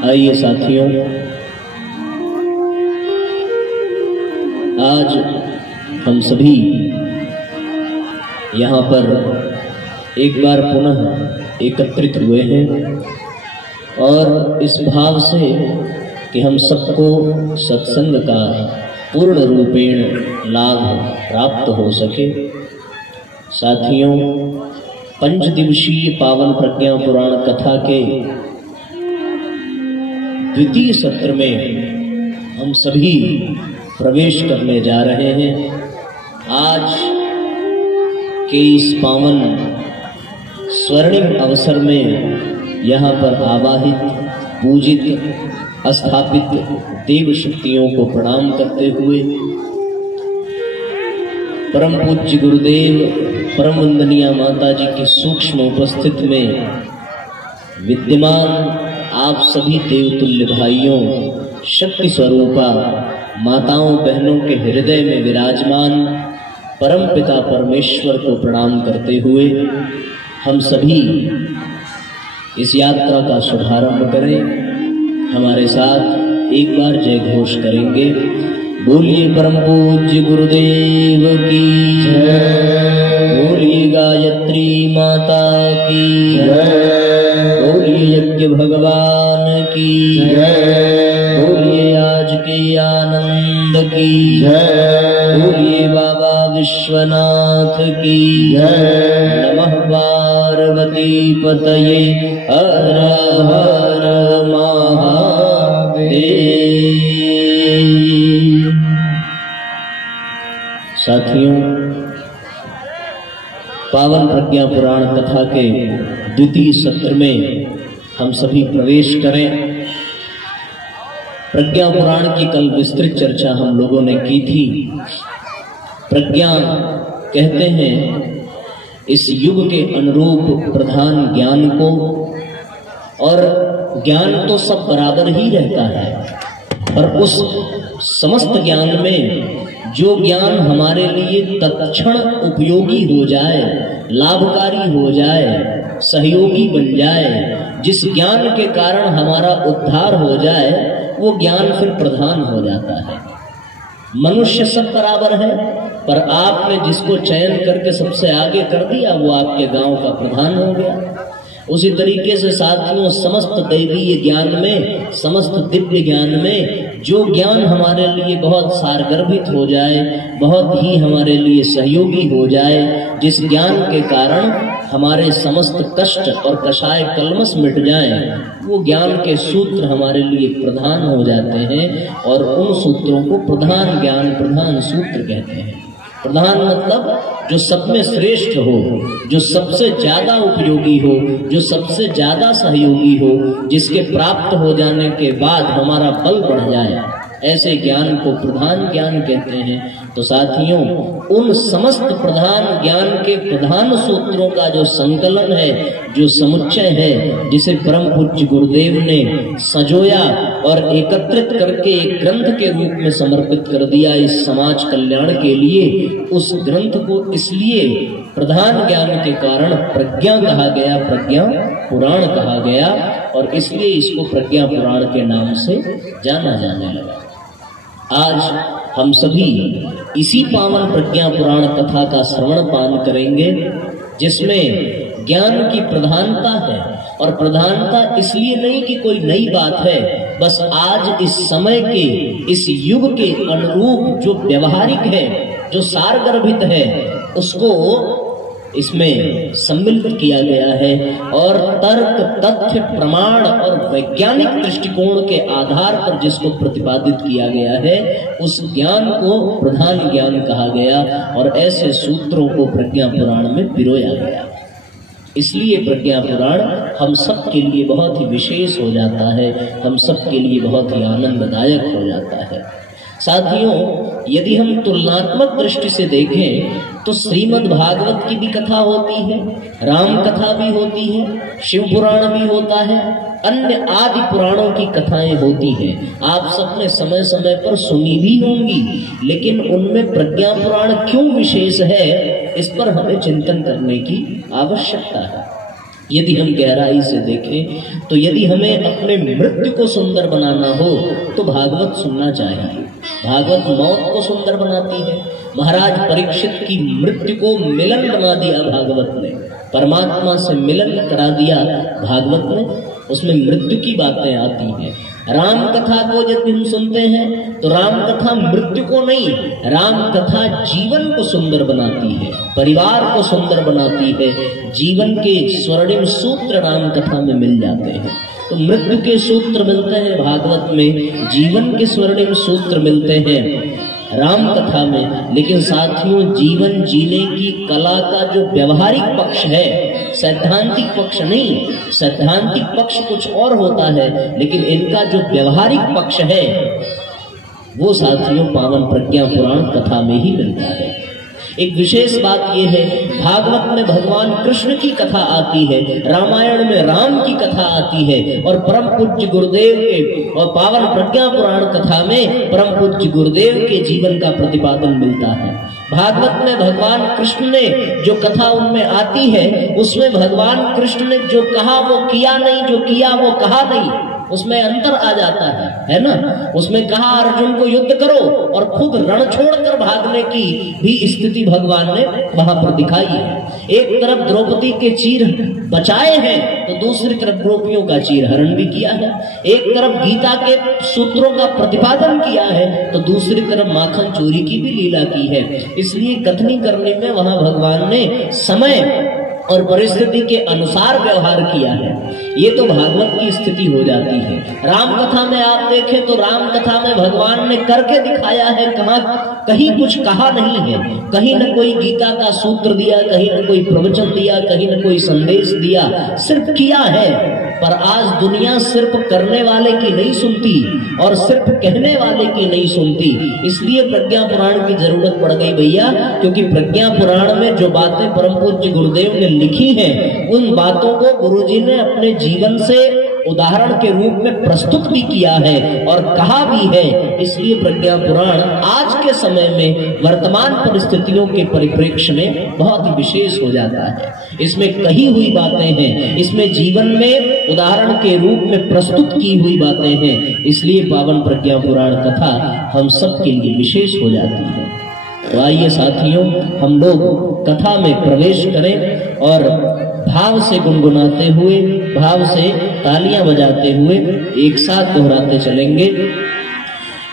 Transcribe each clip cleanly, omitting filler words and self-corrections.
आइए साथियों, आज हम सभी यहाँ पर एक बार पुनः एकत्रित हुए हैं और इस भाव से कि हम सबको सत्संग का पूर्ण रूपेण लाभ प्राप्त हो सके। साथियों, 5 दिवसीय पावन प्रज्ञा पुराण कथा के द्वितीय सत्र में हम सभी प्रवेश करने जा रहे हैं। आज के इस पावन स्वर्णिम अवसर में यहाँ पर आवाहित, पूजित, स्थापित देव शक्तियों को प्रणाम करते हुए परम पूज्य गुरुदेव परम वंदनीय माता जी की सूक्ष्म उपस्थिति में विद्यमान आप सभी देवतुल्य भाइयों, शक्ति स्वरूपा माताओं बहनों के हृदय में विराजमान परम पिता परमेश्वर को प्रणाम करते हुए हम सभी इस यात्रा का शुभारंभ करें। हमारे साथ एक बार जय घोष करेंगे। बोलिए परम पूज्य गुरुदेव की जय, बोलिए गायत्री माता की जय, बोलिए यज्ञ भगवान की जय, बोलिए आज के आनंद की जय, बोलिए बाबा विश्वनाथ की जय। नमः पार्वती पतये हर हर महादेव। साथियों, पावन प्रज्ञा पुराण कथा के द्वितीय सत्र में हम सभी प्रवेश करें। प्रज्ञा पुराण की कल विस्तृत चर्चा हम लोगों ने की थी। प्रज्ञा कहते हैं इस युग के अनुरूप प्रधान ज्ञान को, और ज्ञान तो सब बराबर ही रहता है, पर उस समस्त ज्ञान में जो ज्ञान हमारे लिए तत्क्षण उपयोगी हो जाए, लाभकारी हो जाए, सहयोगी बन जाए, जिस ज्ञान के कारण हमारा उद्धार हो जाए, वो ज्ञान फिर प्रधान हो जाता है। मनुष्य सब बराबर है, पर आपने जिसको चयन करके सबसे आगे कर दिया वो आपके गांव का प्रधान हो गया। उसी तरीके से साथियों, समस्त दैवीय ज्ञान में, समस्त दिव्य ज्ञान में जो ज्ञान हमारे लिए बहुत सारगर्भित हो जाए, बहुत ही हमारे लिए सहयोगी हो जाए, जिस ज्ञान के कारण हमारे समस्त कष्ट और कषाय कलमश मिट जाएं, वो ज्ञान के सूत्र हमारे लिए प्रधान हो जाते हैं और उन सूत्रों को प्रधान ज्ञान, प्रधान सूत्र कहते हैं। प्रधान मतलब जो सब में श्रेष्ठ हो, जो सबसे ज्यादा उपयोगी हो, जो सबसे ज्यादा सहयोगी हो, जिसके प्राप्त हो जाने के बाद हमारा बल बढ़ जाए, ऐसे ज्ञान को प्रधान ज्ञान कहते हैं। तो साथियों, उन समस्त प्रधान ज्ञान के प्रधान सूत्रों का जो संकलन है, जो समुच्चय है, जिसे परम पूज्य गुरुदेव ने संजोया और एकत्रित करके एक ग्रंथ के रूप में समर्पित कर दिया इस समाज कल्याण के लिए, उस ग्रंथ को इसलिए प्रधान ज्ञान के कारण प्रज्ञा कहा गया, प्रज्ञा पुराण कहा गया, और इसलिए इसको प्रज्ञा पुराण के नाम से जाना जाने लगा। आज हम सभी इसी पावन प्रज्ञा पुराण कथा का श्रवण पान करेंगे, जिसमें ज्ञान की प्रधानता है। और प्रधानता इसलिए नहीं कि कोई नई बात है, बस आज इस समय के, इस युग के अनुरूप जो व्यवहारिक है, जो सारगर्भित है, उसको इसमें सम्मिलित किया गया है और तर्क, तथ्य, प्रमाण और वैज्ञानिक दृष्टिकोण के आधार पर जिसको प्रतिपादित किया गया है, उस ज्ञान को प्रधान ज्ञान कहा गया और ऐसे सूत्रों को प्रज्ञा पुराण में पिरोया गया। इसलिए प्रज्ञा पुराण हम सब के लिए बहुत ही विशेष हो जाता है, हम सब के लिए बहुत ही आनंददायक हो जाता है। साथियों, यदि हम तुलनात्मक दृष्टि से देखें तो श्रीमद् भागवत की भी कथा होती है, राम कथा भी होती है, शिव पुराण भी होता है, अन्य आदि पुराणों की कथाएं होती हैं। आप सबने समय समय पर सुनी भी होंगी, लेकिन उनमें प्रज्ञा पुराण क्यों विशेष है, इस पर हमें चिंतन करने की आवश्यकता है। यदि हम गहराई से देखें तो यदि हमें अपने मृत्यु को सुंदर बनाना हो तो भागवत सुनना चाहिए। भागवत मौत को सुंदर बनाती है। महाराज परीक्षित की मृत्यु को मिलन बना दिया भागवत ने, परमात्मा से मिलन करा दिया भागवत ने, उसमें मृत्यु की बातें आती हैं। राम कथा को जब हम सुनते हैं तो राम कथा मृत्यु को नहीं, राम कथा जीवन को सुंदर बनाती है, परिवार को सुंदर बनाती है। जीवन के स्वर्णिम सूत्र राम कथा में मिल जाते हैं। तो मृत्यु के सूत्र मिलते हैं भागवत में, जीवन के स्वर्णिम सूत्र मिलते हैं राम कथा में। लेकिन साथियों, जीवन जीने की कला का जो व्यवहारिक पक्ष है, सैद्धांतिक पक्ष नहीं, सैद्धांतिक पक्ष कुछ और होता है, लेकिन इनका जो व्यवहारिक पक्ष है वो साथियों पावन प्रज्ञा पुराण कथा में ही मिलता है। एक विशेष बात यह है, भागवत में भगवान कृष्ण की कथा आती है, रामायण में राम की कथा आती है, और परम पूज्य गुरुदेव के और पावन प्रज्ञा पुराण कथा में परम पूज्य गुरुदेव के जीवन का प्रतिपादन मिलता है। भागवत में भगवान कृष्ण ने जो कथा उनमें आती है, उसमें भगवान कृष्ण ने जो कहा वो किया नहीं, जो किया वो कहा नहीं, उसमें अंतर आ जाता है ना। उसमें कहा अर्जुन को युद्ध करो, और खुद रण छोड़कर भागने की भी स्थिति भगवान ने वहां पर दिखाई है। एक तरफ द्रौपदी के चीर बचाए हैं तो दूसरी तरफ गोपियों का चीर हरण भी किया है। एक तरफ गीता के सूत्रों का प्रतिपादन किया है तो दूसरी तरफ माखन चोरी की भी लीला की है। इसलिए कथनी करने में वहां भगवान ने समय और परिस्थिति के अनुसार व्यवहार किया है। ये तो भागवत की स्थिति हो जाती है। राम कथा में आप देखें तो राम कथा में भगवान ने करके दिखाया है, कहीं कुछ कहा नहीं है, कहीं न कोई गीता का सूत्र दिया, कहीं न कोई प्रवचन दिया, कहीं न कोई संदेश दिया, सिर्फ किया है। पर आज दुनिया सिर्फ करने वाले की नहीं सुनती और सिर्फ कहने वाले की नहीं सुनती। इसलिए प्रज्ञा पुराण की जरूरत पड़ गई भैया, क्योंकि प्रज्ञा पुराण में जो बातें परम पूज्य गुरुदेव ने लिखी हैं, उन बातों को गुरुजी ने अपने जीवन से उदाहरण के रूप में प्रस्तुत भी किया है और कहा भी है। इसलिए प्रज्ञा पुराण आज के समय में वर्तमान परिस्थितियों के परिप्रेक्ष्य में बहुत ही विशेष हो जाता है। इसमें कही हुई बातें हैं, इसमें जीवन में उदाहरण के रूप में प्रस्तुत की हुई बातें हैं। इसलिए पावन प्रज्ञा पुराण कथा हम सब के लिए विशेष हो जाती है। तो आइए साथियों, हम लोग कथा में प्रवेश करें और भाव से गुनगुनाते हुए, भाव से तालियां बजाते हुए एक साथ दोहराते चलेंगे।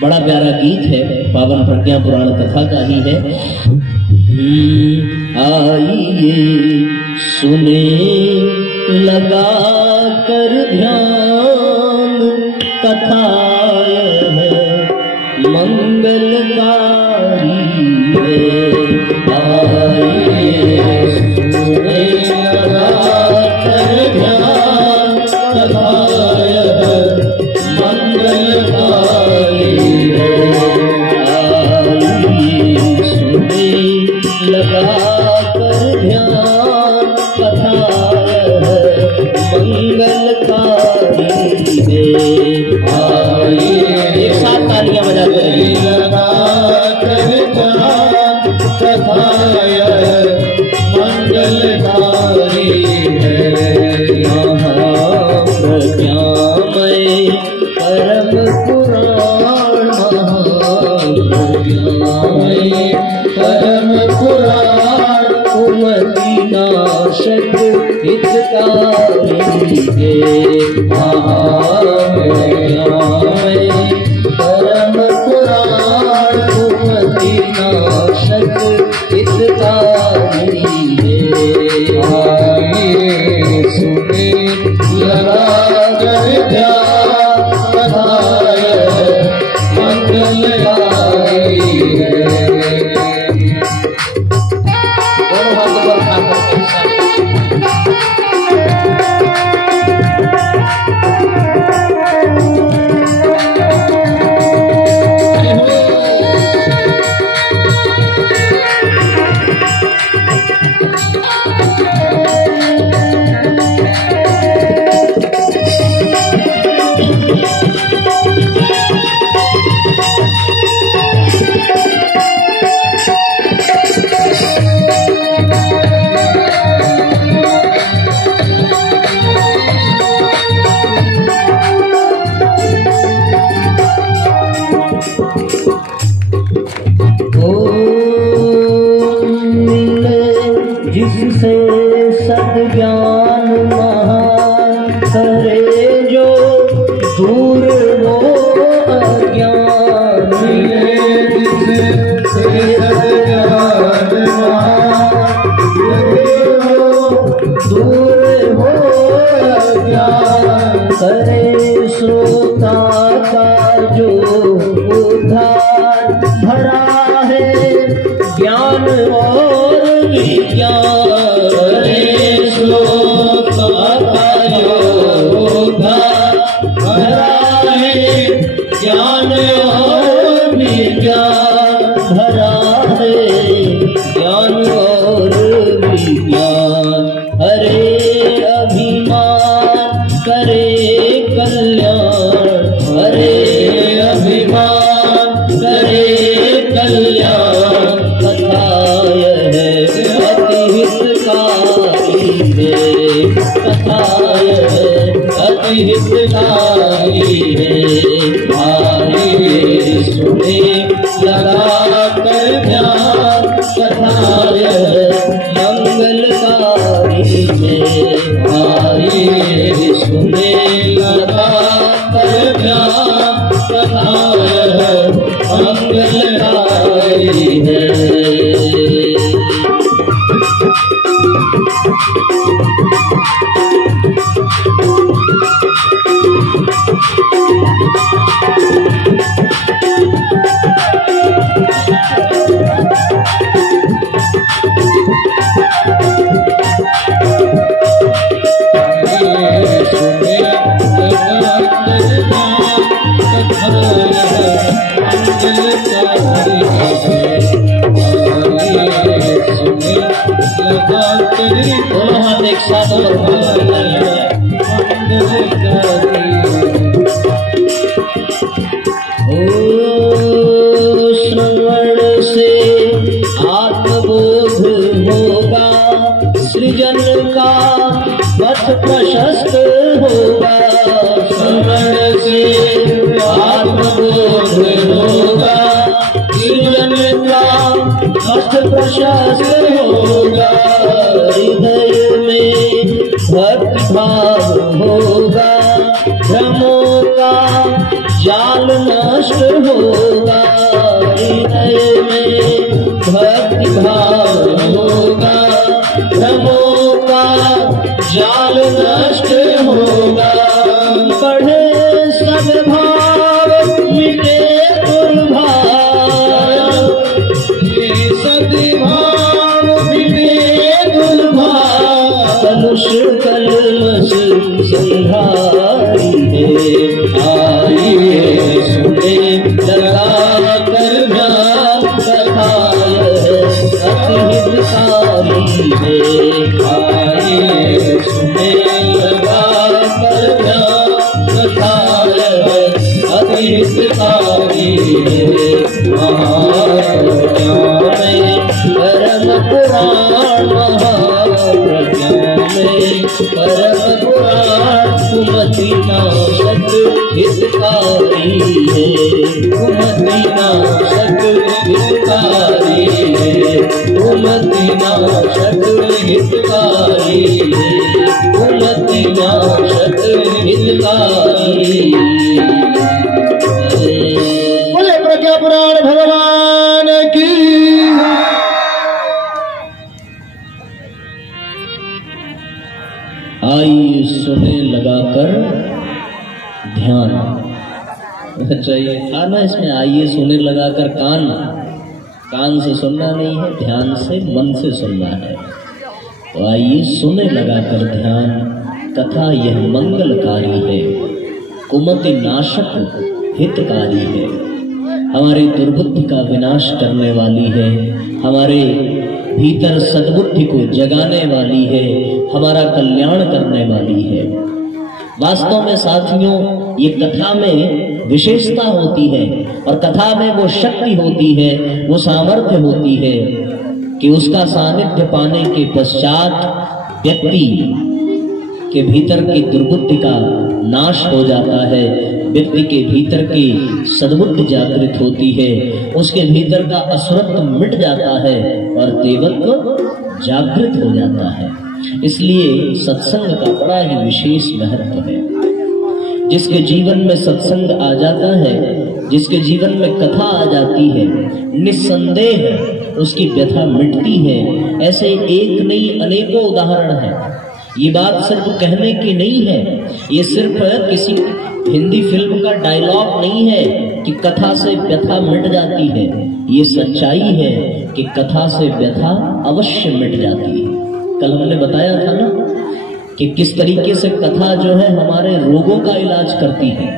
बड़ा प्यारा गीत है, पावन प्रज्ञा पुराण कथा का ही है। आइए सुने लगा कर ध्यान, कथा मंगलकारी है। आइए सुने लगा कर ध्यान, कथा मंगलकारी है। आइए सुने लगा कर ध्यान, कथा मंगलकारी है। आइए एक साथ तालियां बजाते रहिए। लगा कर ध्यान, कथा मंगलकारी है। यहाँ प्रज्ञामय परम पुराण, महाप्रज्ञामय परम पुराण, कुमति नाशक हितकारी है। महाप्रज्ञामय परम पुराण, कुमति नाशक हितकारी है। आइए सुने लगा कर ध्यान, कथा मंगलकारी है। दोनों हाथों पर खाकर के साथ करे जो दूर हो अज्ञान, दूर हो अज्ञान, करे श्रोता का जो उद्धार, भरा है ज्ञान और विज्ञान, करे श्रोता का जो उद्धार, भरा है ज्ञान और विज्ञान, भरा है ज्ञान और विज्ञान। हरे अभिमान करे कल्याण, हरे अभिमान करे कल्याण, कथा यह अति हितकारी है, कथा यह अति हितकारी है। आए सुने लगा कर ध्यान, कथा यह मंगलकारी है। आए सुने लगा कर ध्यान, कथा यह मंगलकारी है। दोनों हाथ एक साथ श्रवण से आत्मबोध होगा, सृजन का पथ प्रशस्त होगा। श्रवण से आत्मबोध होगा, सृजन का पथ प्रशस्त होगा। हृदय में भक्ति भाव होगा, भ्रमों का जाल नष्ट होगा। हृदय में भक्ति भाव होगा, भ्रमों का जाल नष्ट होगा। बढ़े सद्भाव मिटे दुर्भाव, सद्भाव मिटे दुर्भाव, कलुष कलमश संहारी है। आइए सुने लगा कर ध्यान, कथा यह अति हितकारी है। आइए सुने लगा कर ध्यान, कथा यह अति हितकारी है। महाप्रज्ञा में परम पुराण, महाप्रज्ञा में परम पुराण, कुमति नाशक हितकारी है। कुमति नाशक हितकारी है, कुमति नाशक हितकारी है, कुमति नाशक हितकारी। बोले प्रज्ञा पुराण भगवान की। आइए सुने लगाकर ध्यान। चाहिए था ना इसमें, आइए सुने लगाकर कान। कान से सुनना नहीं है, ध्यान से मन से सुनना है। तो आइए सुने लगाकर ध्यान, कथा यह मंगलकारी है, कुमति नाशक हितकारी है। हमारी दुर्बुद्धि का विनाश करने वाली है, हमारे भीतर सद्बुद्धि को जगाने वाली है, हमारा कल्याण करने वाली है। वास्तव में साथियों, ये कथा में विशेषता होती है और कथा में वो शक्ति होती है, वो सामर्थ्य होती है कि उसका सानिध्य पाने के पश्चात व्यक्ति के भीतर की दुर्बुद्धि का नाश हो जाता है, व्यक्ति के भीतर की सद्बुद्धि जागृत होती है, उसके भीतर का असुरत्व मिट जाता है और देवत्व जागृत हो जाता है। इसलिए सत्संग का बड़ा ही विशेष महत्व है। जिसके जीवन में सत्संग आ जाता है, जिसके जीवन में कथा आ जाती है, निस्संदेह उसकी व्यथा मिटती है। ऐसे एक नहीं अनेकों उदाहरण हैं। ये बात सिर्फ कहने की नहीं है, ये सिर्फ किसी हिंदी फिल्म का डायलॉग नहीं है कि कथा से व्यथा मिट जाती है। ये सच्चाई है कि कथा से व्यथा अवश्य मिट जाती है। कल हमने बताया था ना कि किस तरीके से कथा जो है हमारे रोगों का इलाज करती है,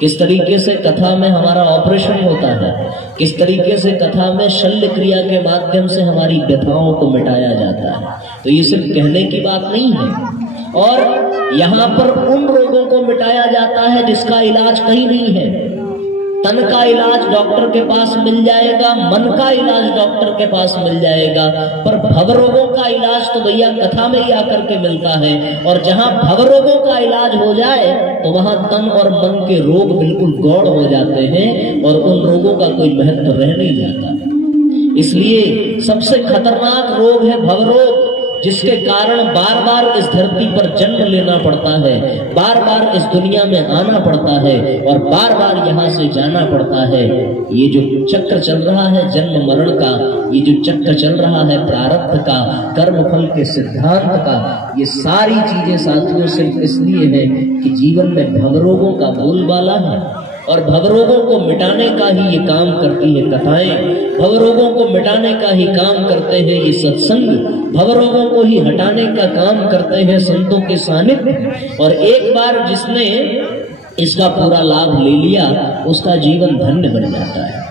किस तरीके से कथा में हमारा ऑपरेशन होता है, किस तरीके से कथा में शल्य क्रिया के माध्यम से हमारी व्यथाओं को मिटाया जाता है। तो ये सिर्फ कहने की बात नहीं है। और यहाँ पर उन रोगों को मिटाया जाता है जिसका इलाज कहीं नहीं है। तन का इलाज डॉक्टर के पास मिल जाएगा, मन का इलाज डॉक्टर के पास मिल जाएगा, पर भव रोगों का इलाज तो भैया कथा में ही आकर के मिलता है। और जहां भव रोगों का इलाज हो जाए तो वहां तन और मन के रोग बिल्कुल गौड़ हो जाते हैं और उन रोगों का कोई महत्व रह नहीं जाता। इसलिए सबसे खतरनाक रोग है भव रोग, जिसके कारण बार बार इस धरती पर जन्म लेना पड़ता है, बार बार इस दुनिया में आना पड़ता है और बार बार यहाँ से जाना पड़ता है। ये जो चक्र चल रहा है जन्म मरण का, ये जो चक्र चल रहा है प्रारब्ध का, कर्म फल के सिद्धांत का, ये सारी चीजें साथियों सिर्फ इसलिए है कि जीवन में भवरोगों का बोलबाला है और भवरोगों को मिटाने का ही ये काम करती है कथाएं। भवरोगों को मिटाने का ही काम करते हैं ये सत्संग, भवरोगों को ही हटाने का काम करते हैं संतों के सानिध्य। और एक बार जिसने इसका पूरा लाभ ले लिया उसका जीवन धन्य बन जाता है।